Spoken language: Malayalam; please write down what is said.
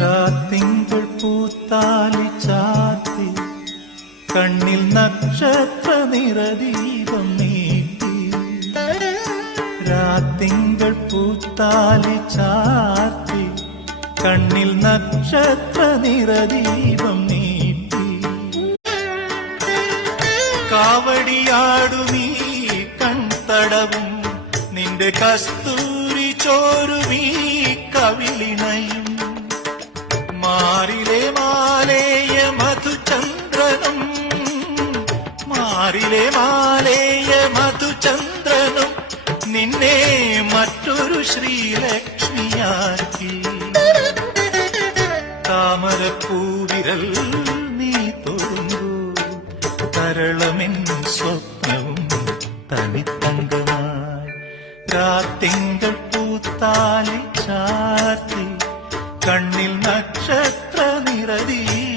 രാത്തിങ്കൾ പൂത്താലി ചാർത്തി കണ്ണിൽ നക്ഷത്ര നിറദീപം നീട്ടി. രാത്തിങ്കൾ പൂത്താലി ചാർത്തി കണ്ണിൽ നക്ഷത്ര നിറദീപം നീട്ടി. കാവടിയാടുമീ കൺതടവും നിന്റെ കസ്തൂരി ചോരുമീ കവിളിണയും. മാറിലെ മാലേയ മധുചന്ദ്രനും മാറിലെ മാലേയ മധുചന്ദ്രനും നിന്നെ മറ്റൊരു ശ്രീലക്ഷ്മിയാക്കി. താമരപ്പൂവിരൽ നീ തൊടുമ്പോ തരളമെൻ സ്വപ്നവും തനിത്തങ്കമായി. രാത്തിങ്കൾ പൂത്താലി ചാർത്തി കണ്ണിൽ നക്ഷത്ര നിറദീപം